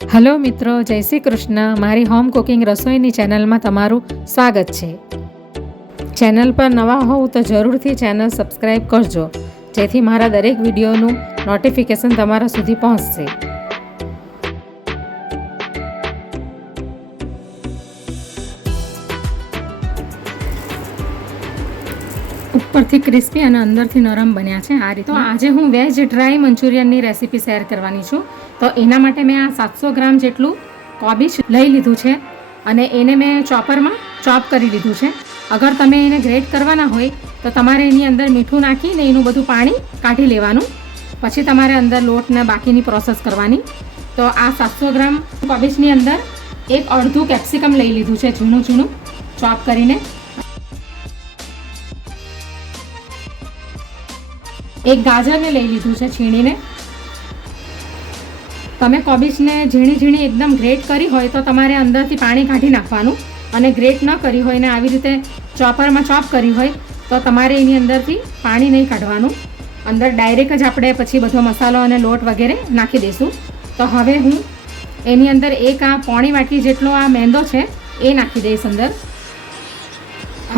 Hello મિત્રો, જય શ્રી કૃષ્ણ. મારી હોમ કુકિંગ રસોઈની ચેનલમાં તમારું સ્વાગત છે. ચેનલ પર નવા હોવ તો જરૂરથી ચેનલ સબસ્ક્રાઈબ કરજો, જેથી મારા દરેક વિડીયોનું નોટિફિકેશન તમારા સુધી પહોંચશે. ઉપરથી ક્રિસ્પી અને અંદરથી નરમ બન્યા છે આ રીતે. તો આજે હું વેજ ડ્રાય મંચુરિયનની રેસીપી શેર કરવાની છું. તો એના માટે મેં આ 700 ગ્રામ જેટલું કોબીજ લઈ લીધું છે અને એને મેં ચોપરમાં ચોપ કરી લીધું છે. અગર તમે એને ગ્રેટ કરવાના હોય તો તમારે એની અંદર મીઠું નાખીને એનું બધું પાણી કાઢી લેવાનું, પછી તમારે અંદર લોટને બાકીની પ્રોસેસ કરવાની. તો આ 700 ગ્રામ કોબીજની અંદર એક અડધું કેપ્સિકમ લઈ લીધું છે ઝીણું ઝીણું ચોપ કરીને. એક ગાજરને લઈ લીધું છે છીણીને. તમે કોબીજને ઝીણી ઝીણી એકદમ ગ્રેટ કરી હોય તો તમારે અંદરથી પાણી કાઢી નાખવાનું, અને ગ્રેટ ન કરી હોય ને આવી રીતે ચોપરમાં ચોપ કરી હોય તો તમારે એની અંદરથી પાણી નહીં કાઢવાનું. અંદર ડાયરેક્ટ જ આપણે પછી બધો મસાલો અને લોટ વગેરે નાખી દઈશું. તો હવે હું એની અંદર એક આ પોણી વાટકી જેટલો આ મેંદો છે એ નાખી દઈશ અંદર.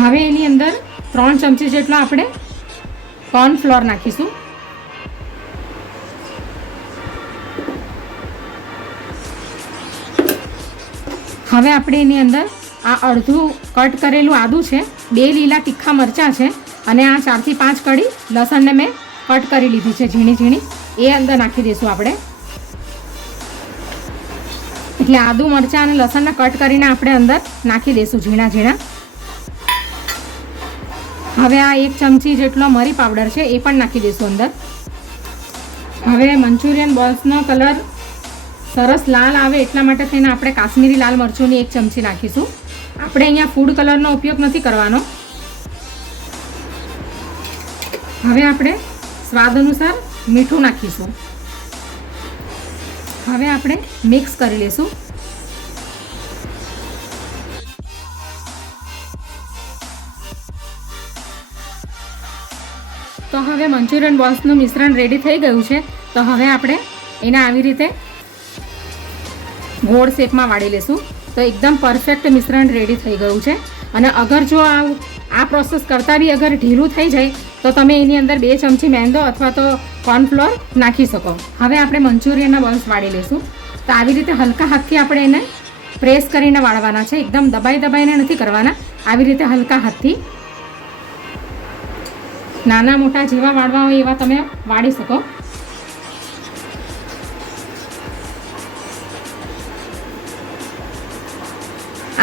હવે એની અંદર 3 ચમચી જેટલો આપણે કોર્નફ્લોર નાખીશું. હવે આપણે એની અંદર આ અડધું કટ કરેલું આદું છે, 2 લીલા તીખા મરચાં છે અને આ 4 થી 5 કળી લસણને મેં કટ કરી લીધી છે ઝીણી ઝીણી, એ અંદર નાખી દઈશું આપણે. એટલે આદુ મરચાં અને લસણને કટ કરીને આપણે અંદર નાખી દઈશું ઝીણા ઝીણા. હવે આ 1 ચમચી જેટલો મરી પાવડર છે એ પણ નાખી દઈશું અંદર. હવે મંચુરિયન બોલ્સનો કલર સરસ લાલ આવે એટલા માટે થઈને આપણે કાશ્મીરી લાલ મરચુંની 1 ચમચી નાખીશું. આપણે અહીંયા ફૂડ કલરનો ઉપયોગ નથી કરવાનો. હવે આપણે સ્વાદ અનુસાર મીઠું નાખીશું. હવે આપણે મિક્સ કરી લઈશું. તો હવે મંચુરિયન બોલ્સનું મિશ્રણ રેડી થઈ ગયું છે. તો હવે આપણે એને આવી રીતે ગોળ શેપમાં વાળી લેશું. તો એકદમ પરફેક્ટ મિશ્રણ રેડી થઈ ગયું છે. અને અગર જો આ પ્રોસેસ કરતાં બી અગર ઢીલું થઈ જાય તો તમે એની અંદર 2 ચમચી મેંદો અથવા તો કોર્નફ્લોર નાખી શકો. હવે આપણે મંચુરિયનના બોલ્સ વાળી લઈશું. તો આવી રીતે હલકા હાથથી આપણે એને પ્રેસ કરીને વાળવાના છે, એકદમ દબાઈને નથી કરવાના. આવી રીતે હલકા હાથથી નાના મોટા જેવા વાળવા હોય એવા તમે વાળી શકો.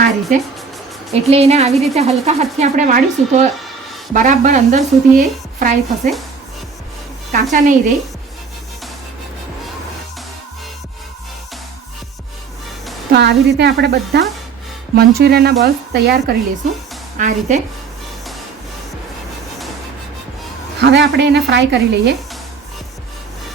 આ રીતે એટલે એને આવી રીતે હલકા હાથથી આપણે વાળીશું તો બરાબર અંદર સુધી એ ફ્રાય થશે, કાચા નહીં રહે. તો આવી રીતે આપણે બધા મંચુરિયનના બોલ્સ તૈયાર કરી લઈશું આ રીતે. હવે આપણે એને ફ્રાય કરી લઈએ.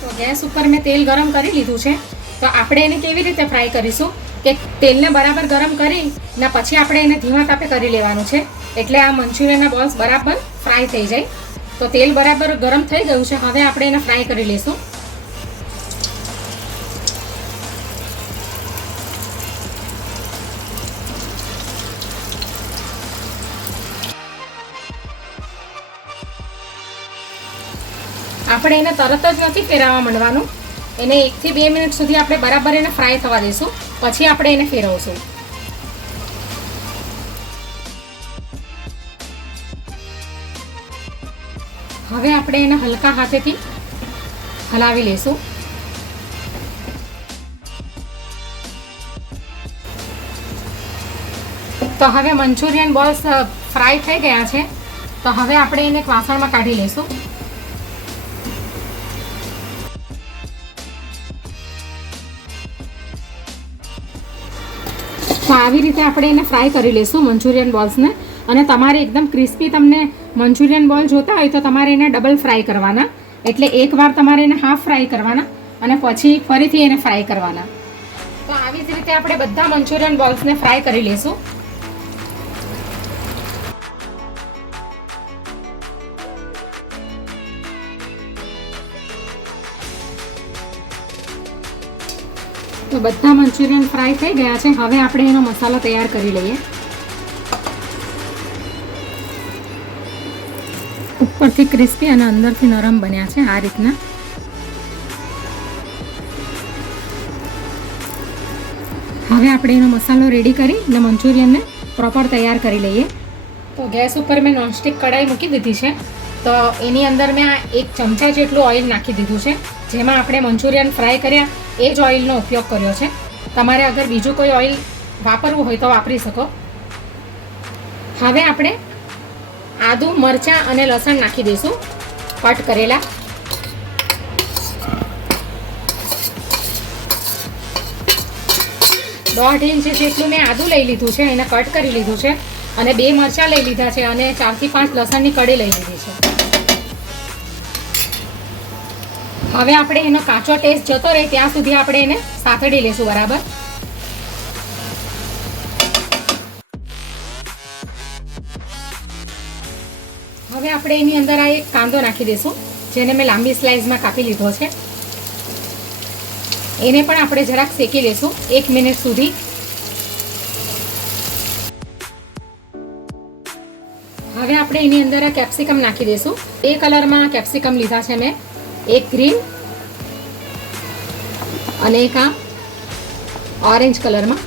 તો ગેસ ઉપર મેં તેલ ગરમ કરી લીધું છે. તો આપણે એને કેવી રીતે ફ્રાય કરીશું કે તેલને બરાબર ગરમ કરી ને પછી આપણે એને ધીમા તાપે કરી લેવાનું છે, એટલે આ મંચુરિયનના બોલ્સ બરાબર ફ્રાય થઈ જાય. તો તેલ બરાબર ગરમ થઈ ગયું છે. હવે આપણે એને ફ્રાય કરી લઈશું. આપણે એને તરત જ નથી ફેરવવા માંડવાનું. એને 1 થી 2 મિનિટ સુધી આપણે બરાબર એને ફ્રાય થવા દઈશું, પછી આપણે એને ફેરવશું. હવે આપણે એને હલકા હાથેથી હલાવી લઈશું. તો હવે મંચુરિયન બોલ્સ ફ્રાય થઈ ગયા છે. તો હવે આપણે એને એક વાસણમાં કાઢી લઈશું. તો આવી રીતે આપણે એને ફ્રાય કરી લઈશું મંચુરિયન બોલ્સને. અને તમારે એકદમ ક્રિસ્પી તમને મંચુરિયન બોલ જોતા હોય તો તમારે એને ડબલ ફ્રાય કરવાના. એટલે એકવાર તમારે એને હાફ ફ્રાય કરવાના અને પછી ફરીથી એને ફ્રાય કરવાના. તો આવી જ રીતે આપણે બધા મંચુરિયન બોલ્સને ફ્રાય કરી લઈશું. તો બધા મંચુરિયન ફ્રાય થઈ ગયા છે. હવે આપણે એનો મસાલો તૈયાર કરી લઈએ. ઉપરથી ક્રિસ્પી અને અંદરથી નરમ બન્યા છે આ રીતના. હવે આપણે એનો મસાલો રેડી કરી અને મંચુરિયનને પ્રોપર તૈયાર કરી લઈએ. તો ગેસ ઉપર મેં નોનસ્ટિક કઢાઈ મૂકી દીધી છે. તો એની અંદર મેં આ 1 ચમચા જેટલું ઓઇલ નાખી દીધું છે. જેમાં આપણે મંચુરિયન ફ્રાય કર્યા એ જ ઓઇલનો ઉપયોગ કર્યો છે. તમારે અગર બીજું કોઈ ઓઇલ વાપરવું હોય તો વાપરી શકો. હવે આપણે આદુ, મરચાં અને લસણ નાખી દઈશું કટ કરેલા. દોઢ ઇંચ જેટલું મેં આદુ લઈ લીધું છે, એને કટ કરી લીધું છે. અને 2 મરચાં લઈ લીધા છે અને 4 થી 5 લસણની કળી લઈ લીધી છે. હવે આપણે એનો કાચો ટેસ્ટ જતો રહે ત્યાં સુધી આપણે એને સાતડી લેશું બરાબર. હવે આપણે એની અંદર આ એક કાંદો નાખી દઈશું, જેને મેં લાંબી સ્લાઇસમાં કાપી લીધો છે. એને પણ આપણે જરાક શેકી લેશું 1 મિનિટ સુધી. હવે આપણે એની અંદર આ કેપ્સિકમ નાખી દઈશું. 2 કલરમાં કેપ્સિકમ લીધા છે મેં, એક ગ્રીન અને એક આ ઓરેન્જ કલરમાં.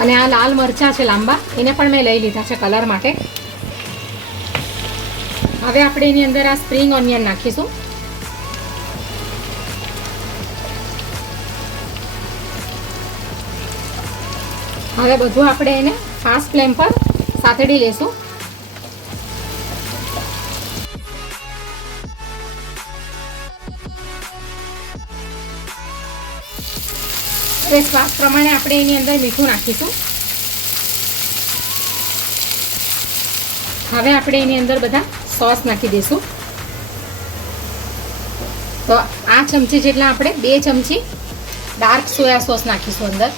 અને આ લાલ મરચાં છે લાંબા, એને પણ મેં લઈ લીધા છે કલર માટે. હવે આપણે એની અંદર આ સ્પ્રિંગ ઓનિયન નાખીશું. હવે બધું આપણે એને ફાસ્ટ ફ્લેમ પર સાતડી લેશું. હવે સ્વાદ પ્રમાણે આપણે એની અંદર મીઠું નાખીશું. હવે આપણે એની અંદર બધા સોસ નાખી દઈશું. તો આ ચમચી જેટલા આપણે 2 ચમચી ડાર્ક સોયા સોસ નાખીશું અંદર.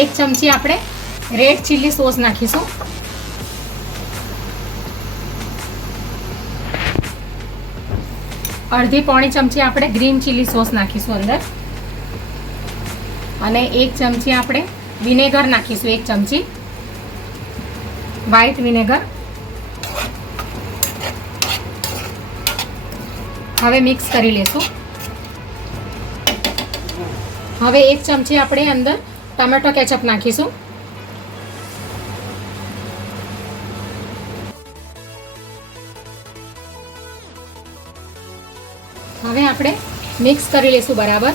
એક ચમચી આપણે રેડ ચીલી સોસ નાખીશું. અડધી પોણી ચમચી આપણે ગ્રીન ચીલી સોસ નાખીશું અંદર. અને 1 ચમચી આપણે વિનેગર નાખીશું, 1 ચમચી વ્હાઈટ વિનેગર. હવે મિક્સ કરી લેશું. હવે 1 ચમચી આપણે અંદર ટમેટો કેચઅપ નાખીશું. હવે આપણે મિક્સ કરી લઈશું બરાબર.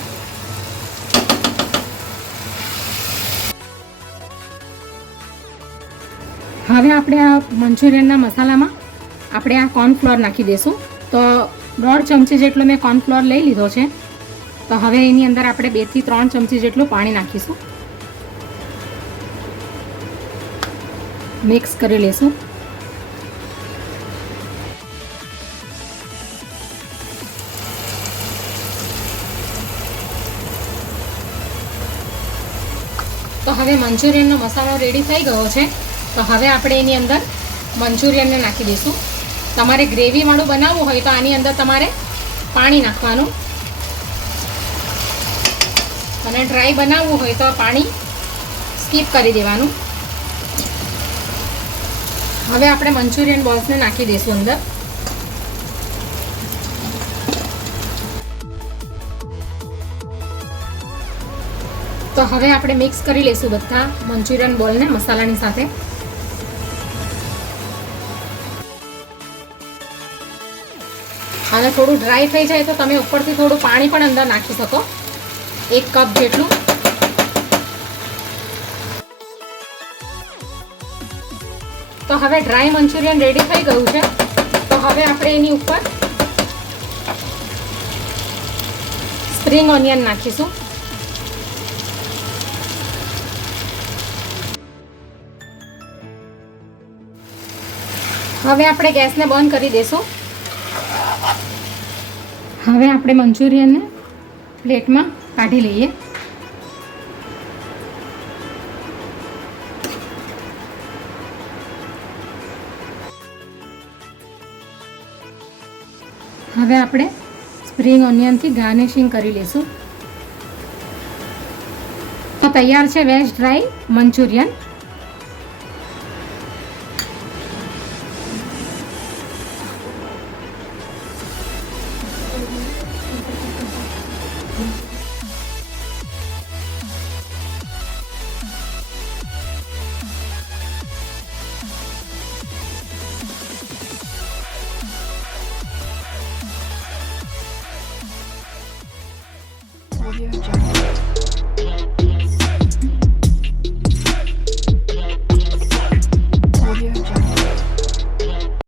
હવે આપણે આ મંચુરિયનના મસાલામાં આપણે આ કોર્નફ્લોર નાખી દઈશું. તો 1.5 ચમચી જેટલો મેં કોર્નફ્લોર લઈ લીધો છે. તો હવે એની અંદર આપણે 2 થી 3 ચમચી જેટલું પાણી નાખીશું. મિક્સ કરી લેશું. તો હવે મંચુરિયનનો મસાલો રેડી થઈ ગયો છે. તો હવે આપણે એની અંદર મંચુરિયનને નાખી દઈશું. તમારે ગ્રેવીવાળું બનાવવું હોય તો આની અંદર તમારે પાણી નાખવાનું, અને ડ્રાય બનાવવું હોય તો પાણી સ્કીપ કરી દેવાનું. હવે આપણે મંચુરિયન બોલ્સને નાખી દઈશું અંદર. તો હવે આપણે મિક્સ કરી લઈશું બધા મંચુરિયન બોલને મસાલાની સાથે. અને થોડું ડ્રાય થઈ જાય તો તમે ઉપરથી થોડું પાણી પણ અંદર નાખી શકો, 1 કપ જેટલું. તો હવે ડ્રાય મંચુરિયન રેડી થઈ ગયું છે. તો હવે આપણે એની ઉપર સ્પ્રિંગ ઓનિયન નાખીશું. હવે આપણે ગેસને બંધ કરી દઈશું. હવે આપણે મંચુરિયનને પ્લેટમાં કાઢી લઈએ. હવે આપણે સ્પ્રિંગ ઓનિયનથી ગાર્નિશિંગ કરી લઈશું. તો તૈયાર છે veg dry Manchurian. Audio Jungle.